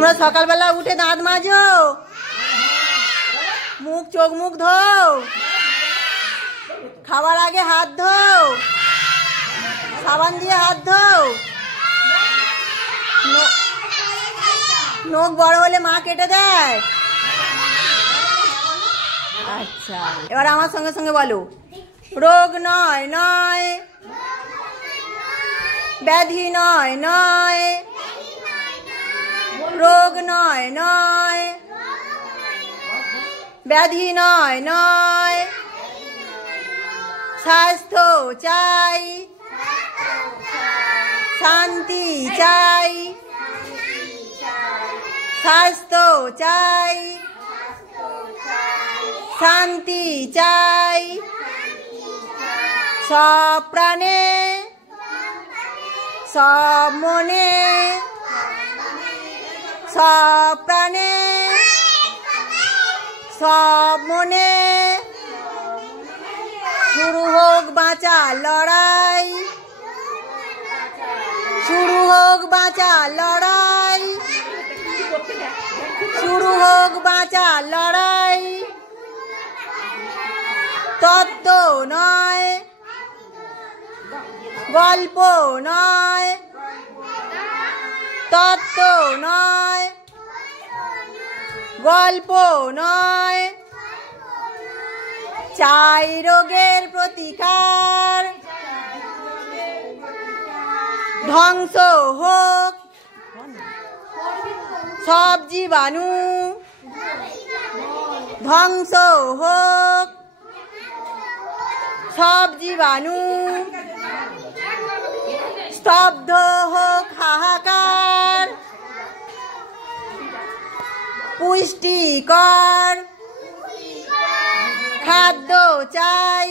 তোমরা সকালবেলা উঠে দাঁত মাজো, মুখ চোখ মুখ ধোও, খাবার আগে হাত ধোও, সাবান দিয়ে হাত ধোও, নখ বড় হলে মা কেটে দেয়। আচ্ছা, এবার আমার সঙ্গে সঙ্গে বলো, রোগ নয় নয়, ব্যাধি নয় নয়, রোগ নয় নয়, ব্যাধি নয় নয়, স্বাস্থ্য চাই, শান্তি চাই, স্বাস্থ্য চাই, শান্তি চাই, সব প্রাণে সব মনে, সব প্রাণে সব মনে, শুরু হোক বাঁচার লড়াই, শুরু হোক বাঁচার লড়াই, শুরু হোক বাঁচার লড়াই। তত্ত্ব নয়, গল্প নয়, তত্ত্ব নয়, গল্প নয়, চাই রোগের প্রতিকার, ধ্বংস হোক সব জীবাণু, ধ্বংস হোক সব জীবাণু, স্তব্ধ হোক হাহাকার, পুষ্টিকর খাদ্য চাই,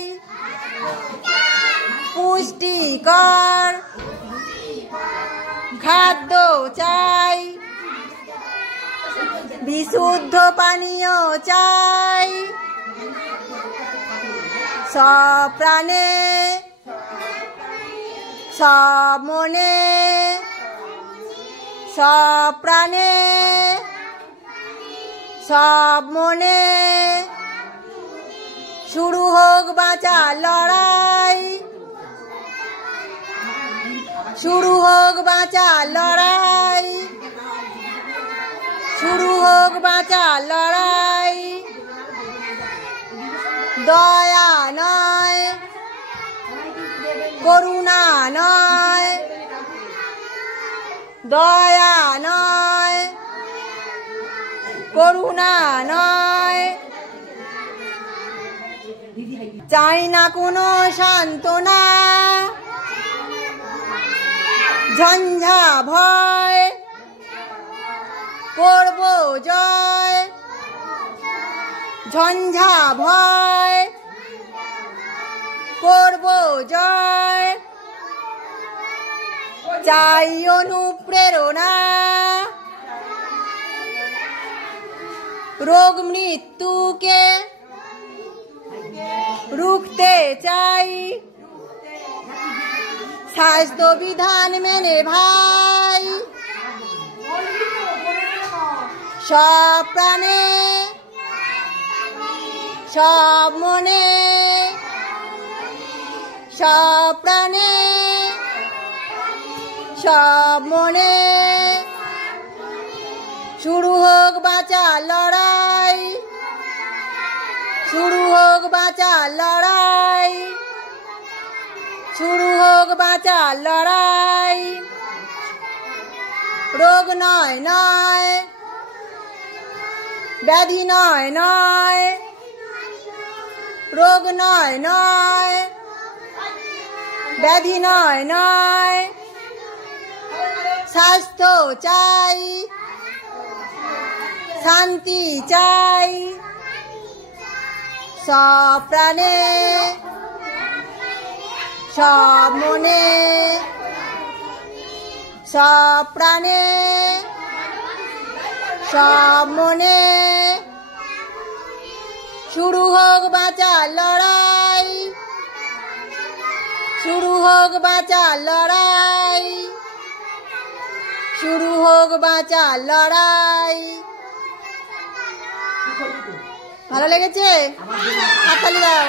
পুষ্টিকর খাদ্য চাই, বিশুদ্ধ পানীয় চাই, সব প্রাণে সব মনে, সব প্রাণে সব মনে, শুরু হোক বাঁচার লড়াই, শুরু হোক বাঁচার লড়াই, শুরু হোক বাঁচার লড়াই। দয়া নয়, করুণা নয়, দয়া নয়, করুণা নয়, চাই না কোনো সান্ত্বনা, ঝঞ্ঝা ভয়, করব জয়, ঝঞ্ঝা ভয়, করব জয়, চাই অনুপ্রেরণা, রোগ মৃত্যুকে রুখতে চাই, স্বাস্থ্য বিধান মেনে ভাই, সব প্রাণে সব মনে, সব প্রাণে সব মনে, শুরু হোক বাঁচার লড়াই, শুরু হোক বাঁচার লড়াই, শুরু হোক বাঁচার লড়াই। রোগ নয় নয়, ব্যাধি নয় নয়, রোগ নয় নয়, ব্যাধি নয় নয়, স্বাস্থ্য চাই, শান্তি চাই, সব প্রাণে সব মনে, সব প্রাণে সব মনে, শুরু হোক বাঁচার লড়াই, শুরু হোক বাঁচার লড়াই, শুরু হোক বাঁচার লড়াই। ভালো লেগেছে? হাততালি দাও।